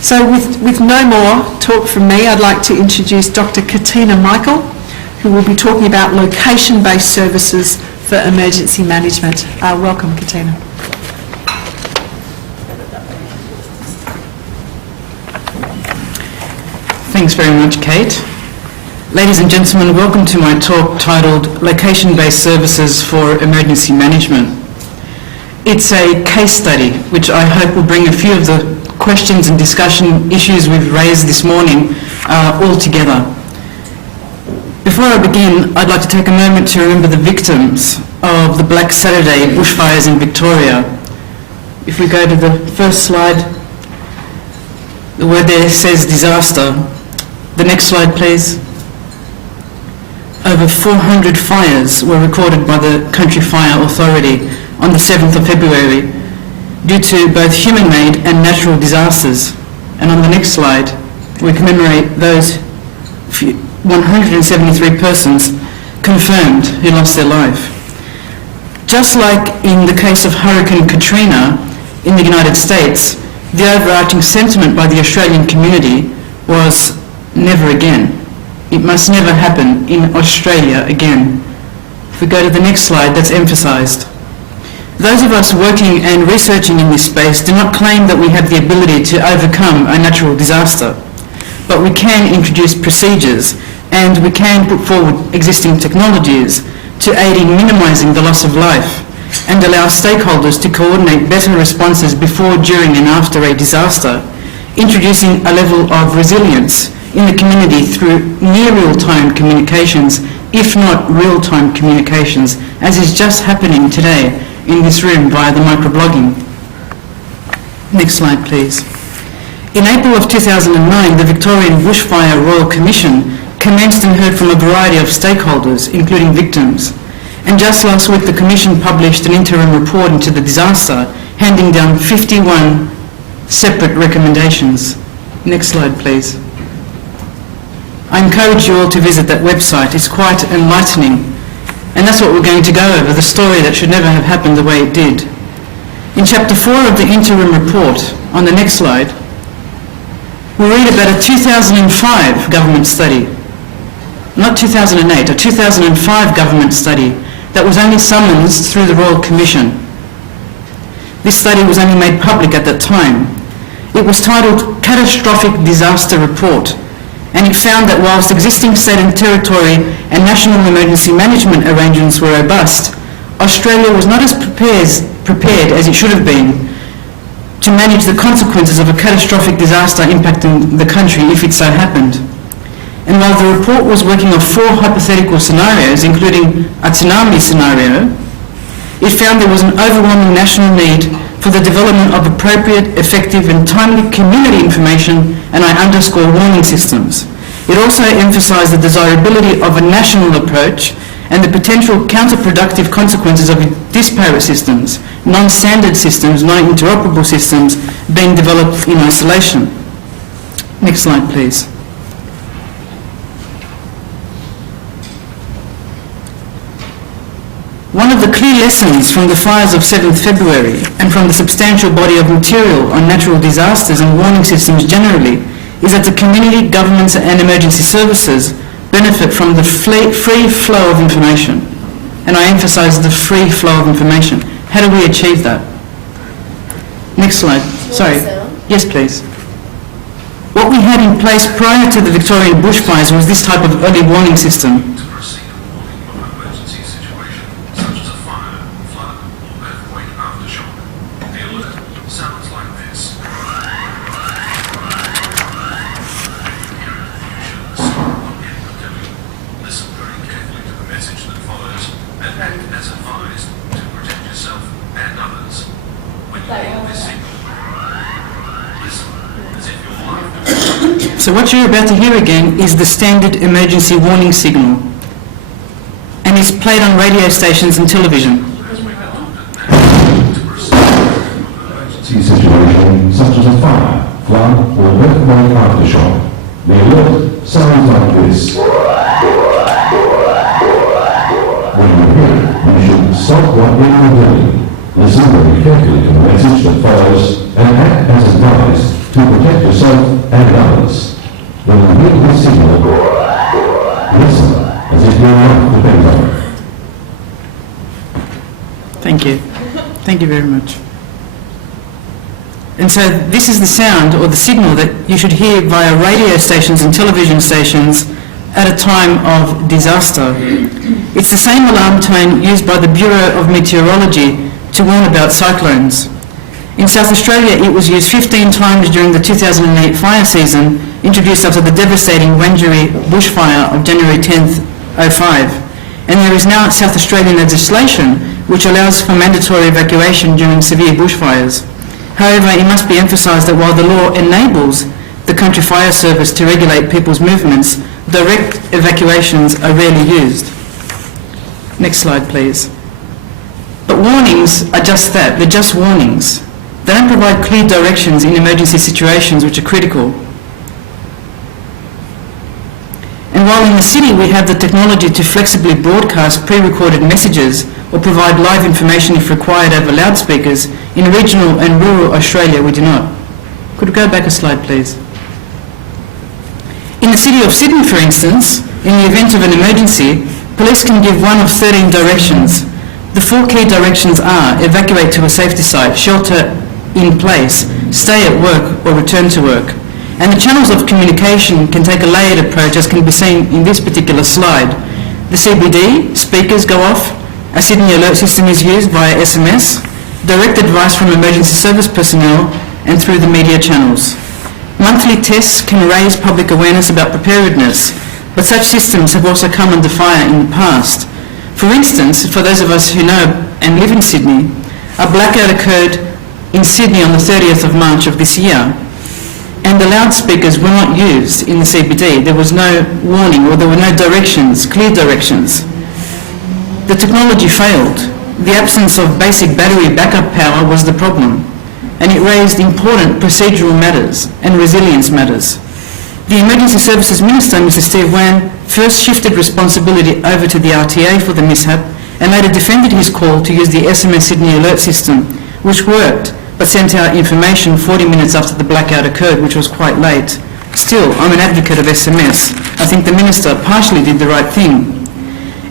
So with no more talk from me, I'd like to introduce Dr. Katina Michael, who will be talking about location-based services for emergency management. Welcome, Katina. Thanks very much, Kate. Ladies and gentlemen, welcome to my talk titled Location-Based Services for Emergency Management. It's a case study which I hope will bring a few of the questions and discussion issues we've raised this morning all together. Before I begin, I'd like to take a moment to remember the victims of the Black Saturday bushfires in Victoria. If we go to the first slide, the word there says disaster. The next slide, please. Over 400 fires were recorded by the Country Fire Authority on the 7th of February due to both human-made and natural disasters. And on the next slide, we commemorate those 173 persons confirmed who lost their life. Just like in the case of Hurricane Katrina in the United States, the overarching sentiment by the Australian community was never again. It must never happen in Australia again. If we go to the next slide, that's emphasised. Those of us working and researching in this space do not claim that we have the ability to overcome a natural disaster, but we can introduce procedures and we can put forward existing technologies to aid in minimising the loss of life and allow stakeholders to coordinate better responses before, during and after a disaster, introducing a level of resilience in the community through near real-time communications, if not real-time communications, as is just happening today in this room via the microblogging. Next slide, please. In April of 2009, the Victorian Bushfire Royal Commission commenced and heard from a variety of stakeholders, including victims. And just last week, the Commission published an interim report into the disaster, handing down 51 separate recommendations. Next slide, please. I encourage you all to visit that website. It's quite enlightening. And that's what we're going to go over, the story that should never have happened the way it did. In Chapter 4 of the interim report, on the next slide, we read about a 2005 government study, not 2008, a 2005 government study that was only summoned through the Royal Commission. This study was only made public at that time. It was titled Catastrophic Disaster Report, and it found that whilst existing state and territory and national emergency management arrangements were robust, Australia was not as prepared as it should have been to manage the consequences of a catastrophic disaster impacting the country if it so happened. And while the report was working on 4 hypothetical scenarios, including a tsunami scenario, it found there was an overwhelming national need for the development of appropriate, effective and timely community information, and I underscore warning systems. It also emphasised the desirability of a national approach and the potential counterproductive consequences of disparate systems, non-standard systems, non-interoperable systems being developed in isolation. Next slide, please. One of the clear lessons from the fires of 7th February and from the substantial body of material on natural disasters and warning systems generally is that the community, governments and emergency services benefit from the free flow of information. And I emphasise the free flow of information. How do we achieve that? Next slide. Sorry. Yes, please. What we had in place prior to the Victorian bushfires was this type of early warning system. So what you're about to hear again is the standard emergency warning signal, and it's played on radio stations and television. Emergency situation such as a fire, flood or earthquake aftershock. The alert sounds like this. When you hear it, you should stop what you are doing. Listen very carefully to the message that follows and act as advised to protect yourself Thank you. Thank you very much. And so this is the sound or the signal that you should hear via radio stations and television stations at a time of disaster. It's the same alarm tone used by the Bureau of Meteorology to warn about cyclones. In South Australia, it was used 15 times during the 2008 fire season, introduced after the devastating Wangari bushfire of January 10th, 05. And there is now South Australian legislation which allows for mandatory evacuation during severe bushfires. However, it must be emphasised that while the law enables the country fire service to regulate people's movements, direct evacuations are rarely used. Next slide, please. But warnings are just that, they're just warnings. They don't provide clear directions in emergency situations which are critical. And while in the city we have the technology to flexibly broadcast pre-recorded messages or provide live information if required over loudspeakers, in regional and rural Australia we do not. Could we go back a slide, please? In the city of Sydney, for instance, in the event of an emergency, police can give one of 13 directions. The 4 key directions are evacuate to a safety site, shelter in place, stay at work or return to work. And the channels of communication can take a layered approach, as can be seen in this particular slide. The CBD, speakers go off, a Sydney alert system is used via SMS, direct advice from emergency service personnel and through the media channels. Monthly tests can raise public awareness about preparedness, but such systems have also come under fire in the past. For instance, for those of us who know and live in Sydney, a blackout occurred in Sydney on the 30th of March of this year, and the loudspeakers were not used in the CBD. There was no warning, or there were no directions, clear directions. The technology failed. The absence of basic battery backup power was the problem, and it raised important procedural matters and resilience matters. The Emergency Services Minister, Mr. Steve Wan, first shifted responsibility over to the RTA for the mishap and later defended his call to use the SMS Sydney alert system, which worked, but sent out information 40 minutes after the blackout occurred, which was quite late. Still, I'm an advocate of SMS. I think the Minister partially did the right thing.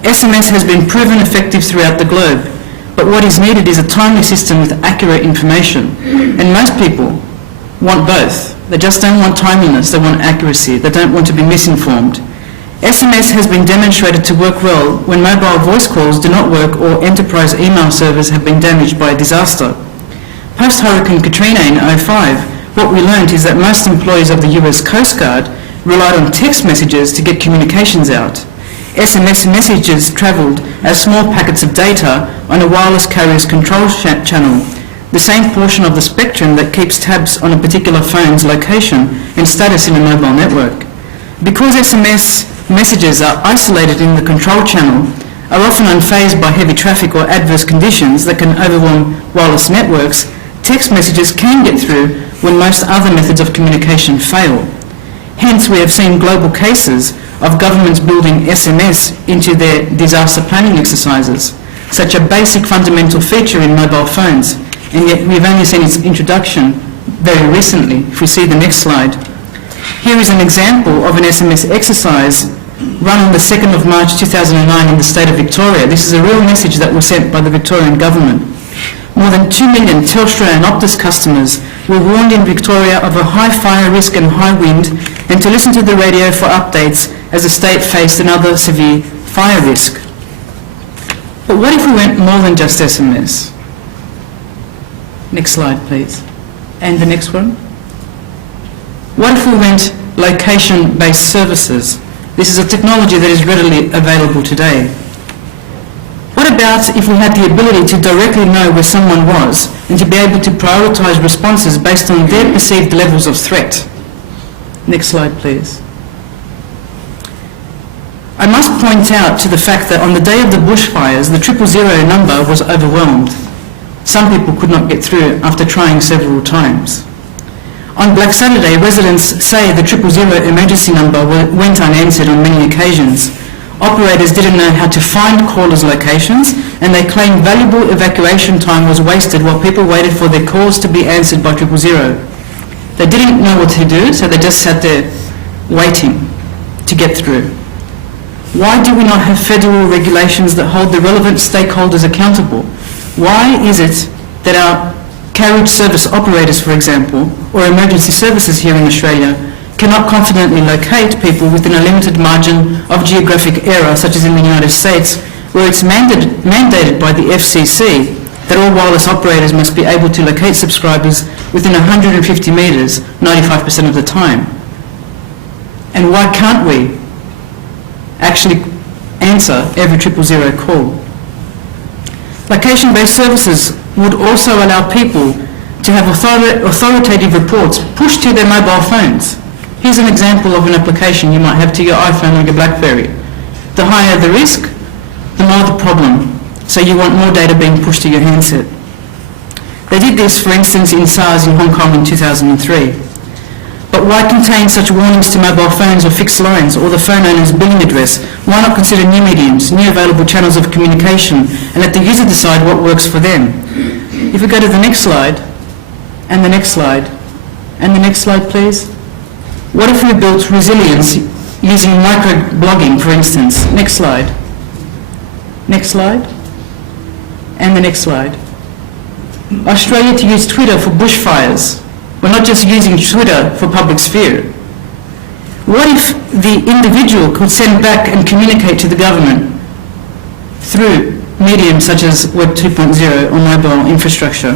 SMS has been proven effective throughout the globe, but what is needed is a timely system with accurate information. And most people want both. They just don't want timeliness, they want accuracy, they don't want to be misinformed. SMS has been demonstrated to work well when mobile voice calls do not work or enterprise email servers have been damaged by a disaster. Post-Hurricane Katrina in 05, what we learned is that most employees of the US Coast Guard relied on text messages to get communications out. SMS messages travelled as small packets of data on a wireless carrier's control channel, the same portion of the spectrum that keeps tabs on a particular phone's location and status in a mobile network. Because SMS messages are isolated in the control channel, are often unfazed by heavy traffic or adverse conditions that can overwhelm wireless networks, text messages can get through when most other methods of communication fail. Hence, we have seen global cases of governments building SMS into their disaster planning exercises, such a basic fundamental feature in mobile phones, and yet we've only seen its introduction very recently. If we see the next slide. Here is an example of an SMS exercise run on the 2nd of March 2009 in the state of Victoria. This is a real message that was sent by the Victorian government. More than 2 million Telstra and Optus customers were warned in Victoria of a high fire risk and high wind, and to listen to the radio for updates as the state faced another severe fire risk. But what if we went more than just SMS? Next slide, please. And the next one. What if we went location-based services? This is a technology that is readily available today. What about if we had the ability to directly know where someone was and to be able to prioritise responses based on their perceived levels of threat? Next slide, please. I must point out to the fact that on the day of the bushfires, the 000 number was overwhelmed. Some people could not get through after trying several times. On Black Saturday, residents say the 000 emergency number went unanswered on many occasions. Operators didn't know how to find callers' locations, and they claimed valuable evacuation time was wasted while people waited for their calls to be answered by 000. They didn't know what to do, so they just sat there waiting to get through. Why do we not have federal regulations that hold the relevant stakeholders accountable? Why is it that our carriage service operators, for example, or emergency services here in Australia, cannot confidently locate people within a limited margin of geographic error, such as in the United States, where it's mandated by the FCC that all wireless operators must be able to locate subscribers within 150 metres 95% of the time? And why can't we actually answer every 000 call? Location-based services would also allow people to have authoritative reports pushed to their mobile phones. Here's an example of an application you might have to your iPhone or your BlackBerry. The higher the risk, the more the problem. So you want more data being pushed to your handset. They did this, for instance, in SARS in Hong Kong in 2003. But why contain such warnings to mobile phones or fixed lines or the phone owner's billing address? Why not consider new mediums, new available channels of communication, and let the user decide what works for them? If we go to the next slide, and the next slide, and the next slide, please. What if we built resilience using microblogging, for instance? Next slide. Next slide. And the next slide. Australia to use Twitter for bushfires. We're not just using Twitter for public sphere. What if the individual could send back and communicate to the government through mediums such as Web 2.0 or mobile infrastructure?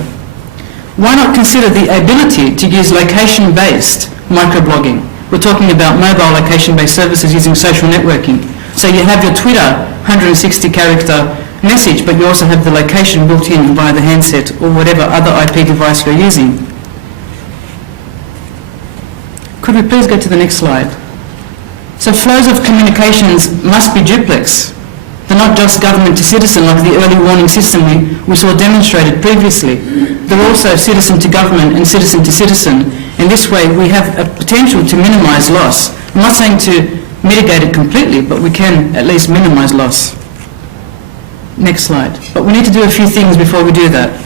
Why not consider the ability to use location-based microblogging? We're talking about mobile location-based services using social networking. So you have your Twitter 160-character message, but you also have the location built in via the handset or whatever other IP device you're using. Could we please go to the next slide? So flows of communications must be duplex. They're not just government to citizen like the early warning system we saw demonstrated previously. They're also citizen to government and citizen to citizen. In this way, we have a potential to minimise loss. I'm not saying to mitigate it completely, but we can at least minimise loss. Next slide. But we need to do a few things before we do that.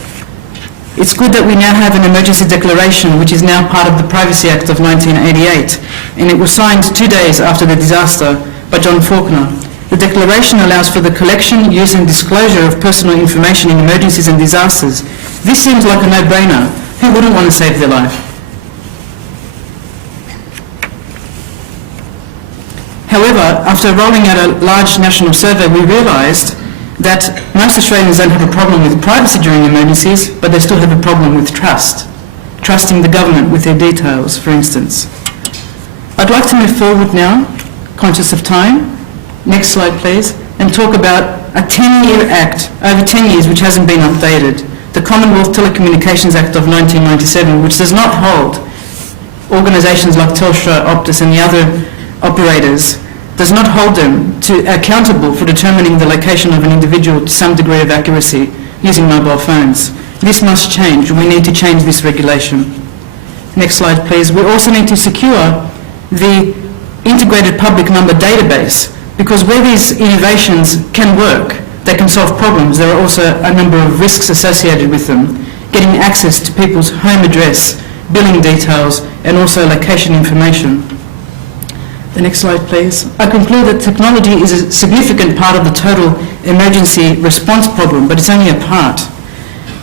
It's good that we now have an emergency declaration, which is now part of the Privacy Act of 1988, and it was signed 2 days after the disaster by John Faulkner. The declaration allows for the collection, use and disclosure of personal information in emergencies and disasters. This seems like a no-brainer. Who wouldn't want to save their life? However, after rolling out a large national survey, we realised that most Australians don't have a problem with privacy during emergencies, but they still have a problem with trust. Trusting the government with their details, for instance. I'd like to move forward now, conscious of time. Next slide, please. And talk about a 10-year act, over 10 years, which hasn't been updated. The Commonwealth Telecommunications Act of 1997, which does not hold organisations like Telstra, Optus and the other operators, does not hold them accountable for determining the location of an individual to some degree of accuracy using mobile phones. This must change. We need to change this regulation. Next slide, please. We also need to secure the integrated public number database, because where these innovations can work, they can solve problems. There are also a number of risks associated with them. Getting access to people's home address, billing details, and also location information. The next slide, please. I conclude that technology is a significant part of the total emergency response problem, but it's only a part.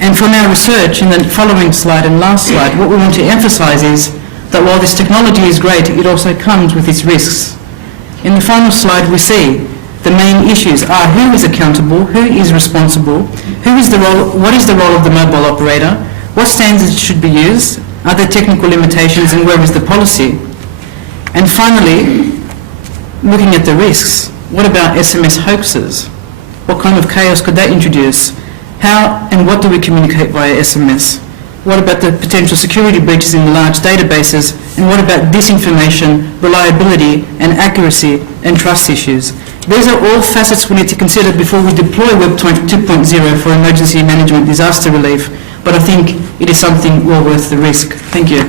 And from our research in the following slide and last slide, what we want to emphasise is that while this technology is great, it also comes with its risks. In the final slide, we see the main issues are who is accountable, who is responsible, what is the role of the mobile operator, what standards should be used, are there technical limitations, and where is the policy? And finally, looking at the risks, what about SMS hoaxes? What kind of chaos could that introduce? How and what do we communicate via SMS? What about the potential security breaches in the large databases? And what about disinformation, reliability and accuracy and trust issues? These are all facets we need to consider before we deploy Web 2.0 for emergency management disaster relief, but I think it is something well worth the risk. Thank you.